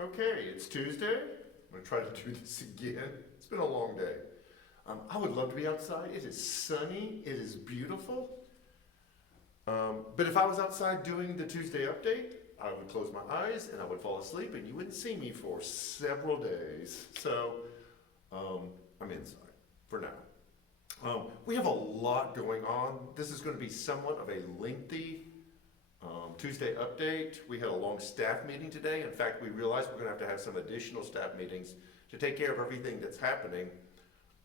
Okay, it's Tuesday. I'm going to try to do this again. It's been a long day. I would love to be outside. It is sunny. It is beautiful. But if I was outside doing the Tuesday update, I would close my eyes and I would fall asleep and you wouldn't see me for several days. So I'm inside for now. We have a lot going on. This is going to be somewhat of a lengthy Tuesday update. We had a long staff meeting today. In fact, we realized we're going to have some additional staff meetings to take care of everything that's happening.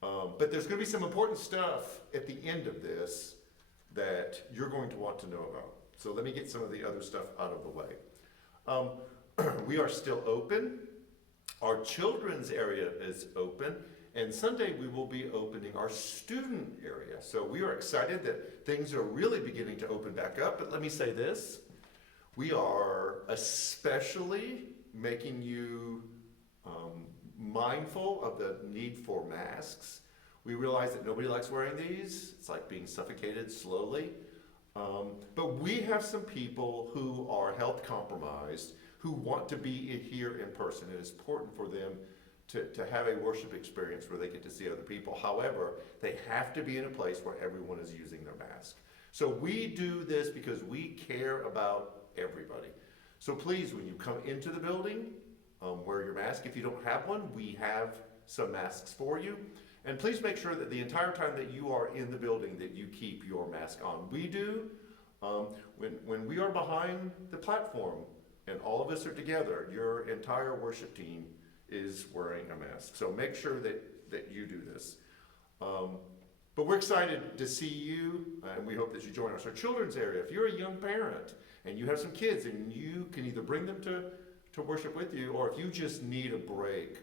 But there's going to be some important stuff at the end of this that you're going to want to know about. So let me get some of the other stuff out of the way. We are still open. Our children's area is open. And Sunday we will be opening our student area. So we are excited that things are really beginning to open back up. But let me say this. We are especially making you mindful of the need for masks. We realize that nobody likes wearing these. It's like being suffocated slowly. But we have some people who are health compromised who want to be here in person. It is important for them to have a worship experience where they get to see other people. However, they have to be in a place where everyone is using their mask. So we do this because we care about everybody. So please, when you come into the building, wear your mask. If you don't have one, we have some masks for you. And please make sure that the entire time that you are in the building that you keep your mask on. We do. When we are behind the platform and all of us are together, your entire worship team is wearing a mask. So make sure that you do this. But we're excited to see you, and we hope that you join us. Our children's area, if you're a young parent and you have some kids and you can either bring them to worship with you, or if you just need a break,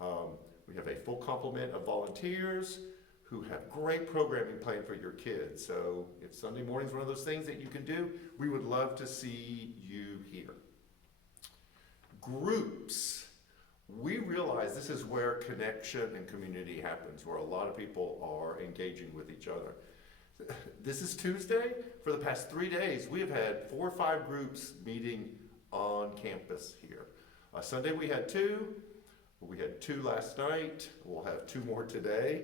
we have a full complement of volunteers who have great programming planned for your kids. So if Sunday morning is one of those things that you can do, we would love to see you here. Groups. We realize this is where connection and community happens, where a lot of people are engaging with each other. This is Tuesday. For the past 3 days, we have had 4 or 5 groups meeting on campus here. Sunday we had 2. We had 2 last night. We'll have 2 more today.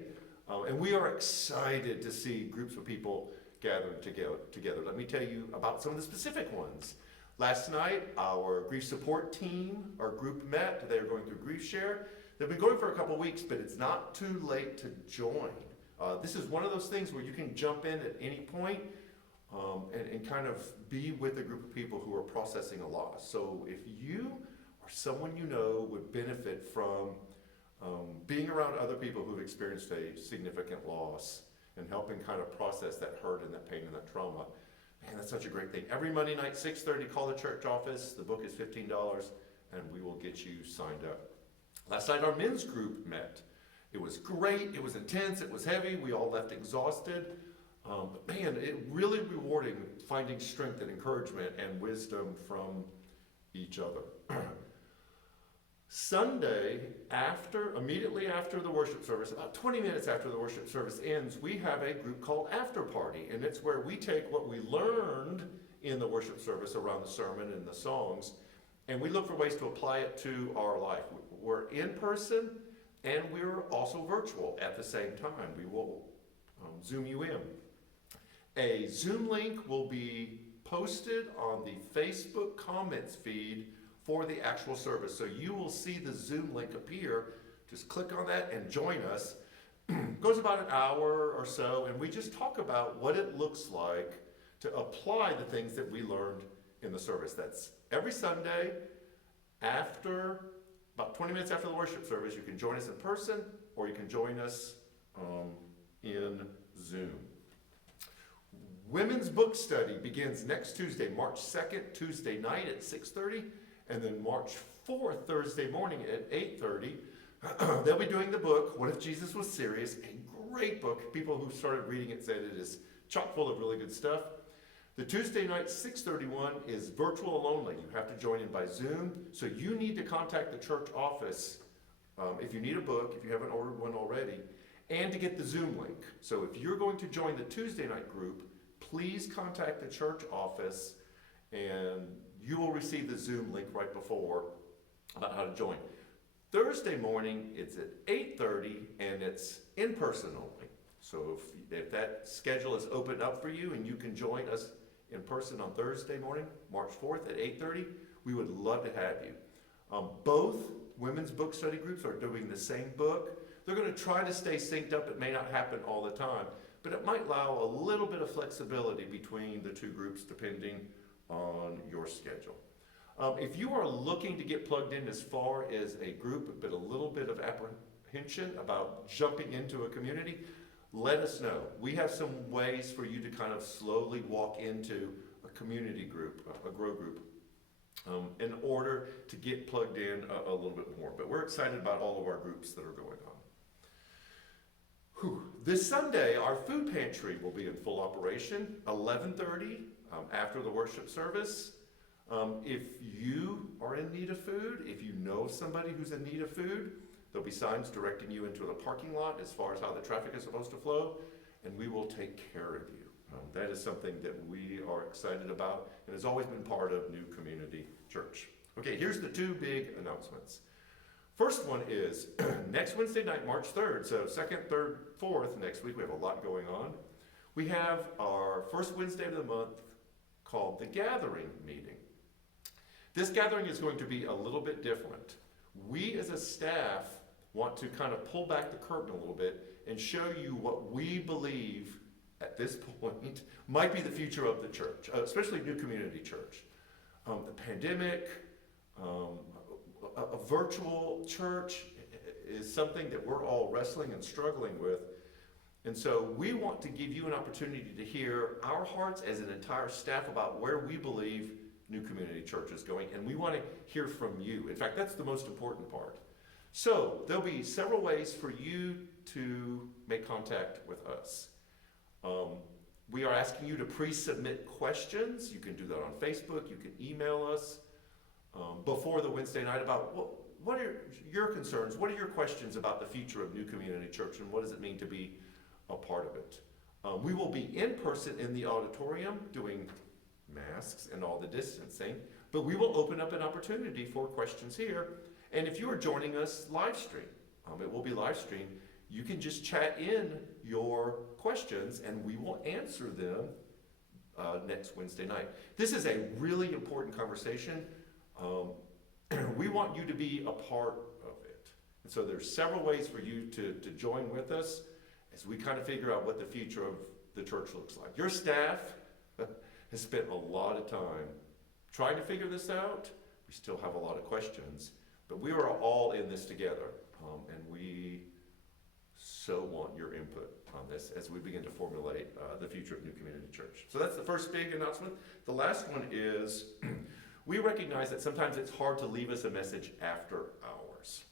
And we are excited to see groups of people gathering together. Let me tell you about some of the specific ones. Last night, our grief support team, our group met. They are going through Griefshare. They've been going for a couple weeks, but it's not too late to join. This is one of those things where you can jump in at any point and kind of be with a group of people who are processing a loss. So if you or someone you know would benefit from being around other people who've experienced a significant loss and helping kind of process that hurt and that pain and that trauma, man, that's such a great thing. Every Monday night, 6:30, call the church office. The book is $15, and we will get you signed up. Last night, our men's group met. It was great. It was intense. It was heavy. We all left exhausted. But man, it really rewarding finding strength and encouragement and wisdom from each other. Sunday, immediately after the worship service, about 20 minutes after the worship service ends, we have a group called After Party, and it's where we take what we learned in the worship service around the sermon and the songs, and we look for ways to apply it to our life. We're in person, and we're also virtual at the same time. We will Zoom you in. A Zoom link will be posted on the Facebook comments feed for the actual service. So you will see the Zoom link appear. Just click on that and join us. It goes about an hour or so, and we just talk about what it looks like to apply the things that we learned in the service. That's every Sunday about 20 minutes after the worship service. You can join us in person, or you can join us in Zoom. Women's book study begins next Tuesday, March 2nd, Tuesday night at 6:30. And then March 4th, Thursday morning at 8:30, they'll be doing the book, What If Jesus Was Serious? A great book. People who started reading it said it is chock full of really good stuff. The Tuesday night, 6:31, is virtual only. You have to join in by Zoom. So you need to contact the church office if you need a book, if you haven't ordered one already, and to get the Zoom link. So if you're going to join the Tuesday night group, please contact the church office and you will receive the Zoom link right before about how to join. Thursday morning, it's at 8:30, and it's in person only. So if that schedule is open up for you and you can join us in person on Thursday morning, March 4th at 8:30, we would love to have you. Both women's book study groups are doing the same book. They're going to try to stay synced up. It may not happen all the time, but it might allow a little bit of flexibility between the two groups depending on your schedule. If you are looking to get plugged in as far as a group, but a little bit of apprehension about jumping into a community, let us know. We have some ways for you to kind of slowly walk into a community group, a grow group, in order to get plugged in a little bit more. But we're excited about all of our groups that are going on. This Sunday, our food pantry will be in full operation, 11:30 after the worship service. If you are in need of food, if you know somebody who's in need of food, there'll be signs directing you into the parking lot as far as how the traffic is supposed to flow, and we will take care of you. That is something that we are excited about and has always been part of New Community Church. Okay, here's the two big announcements. First one is next Wednesday night, March 3rd, so 2nd, 3rd, 4th next week. We have a lot going on. We have our first Wednesday of the month called the Gathering Meeting. This gathering is going to be a little bit different. We as a staff want to kind of pull back the curtain a little bit and show you what we believe at this point might be the future of the church, especially New Community Church. The pandemic, a virtual church is something that we're all wrestling and struggling with. And so we want to give you an opportunity to hear our hearts as an entire staff about where we believe New Community Church is going, and we want to hear from you. In fact, that's the most important part. So there'll be several ways for you to make contact with us. We are asking you to pre-submit questions. You can do that on Facebook. You can email us before the Wednesday night about what are your concerns? What are your questions about the future of New Community Church, and what does it mean to be a part of it? We will be in person in the auditorium doing masks and all the distancing, but we will open up an opportunity for questions here. And if you are joining us live stream, it will be live stream, you can just chat in your questions and we will answer them next Wednesday night. This is a really important conversation. We want you to be a part of it. And so there's several ways for you to join with us as we kind of figure out what the future of the church looks like. Your staff has spent a lot of time trying to figure this out. We still have a lot of questions, but we are all in this together, and we so want your input on this as we begin to formulate the future of New Community Church. So that's the first big announcement. The last one is we recognize that sometimes it's hard to leave us a message after hours.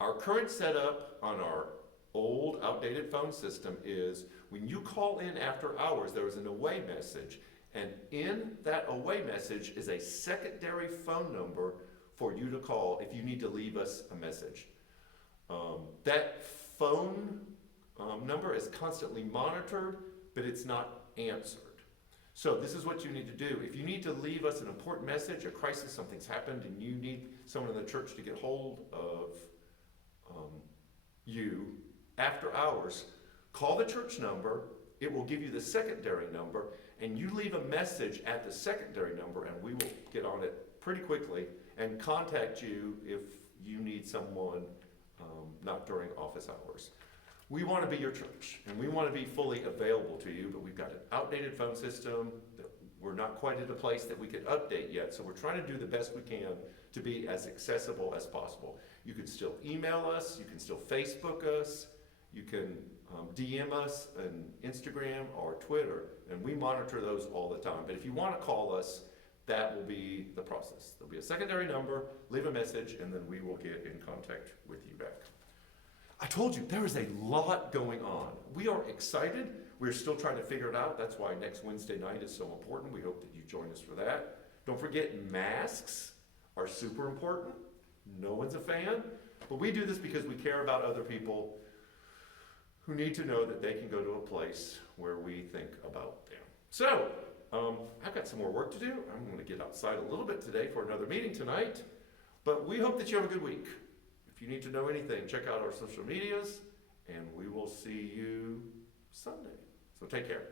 Our current setup on our old, outdated phone system is when you call in after hours, there is an away message. And in that away message is a secondary phone number for you to call if you need to leave us a message. That phone number is constantly monitored, but it's not answered. So this is what you need to do. If you need to leave us an important message, a crisis, something's happened, and you need someone in the church to get hold of you after hours, call the church number. It will give you the secondary number, and you leave a message at the secondary number, and we will get on it pretty quickly and contact you if you need someone not during office hours. We want to be your church, and we want to be fully available to you, but we've got an outdated phone system that we're not quite at a place that we could update yet, so we're trying to do the best we can to be as accessible as possible. You can still email us, you can still Facebook us, you can DM us on Instagram or Twitter, and we monitor those all the time. But if you want to call us, that will be the process. There'll be a secondary number, leave a message, and then we will get in contact with you back. I told you, there is a lot going on. We are excited. We're still trying to figure it out. That's why next Wednesday night is so important. We hope that you join us for that. Don't forget, masks are super important. No one's a fan, but we do this because we care about other people who need to know that they can go to a place where we think about them. So, I've got some more work to do. I'm going to get outside a little bit today for another meeting tonight. But we hope that you have a good week. If you need to know anything, check out our social medias, and we will see you Sunday. So take care.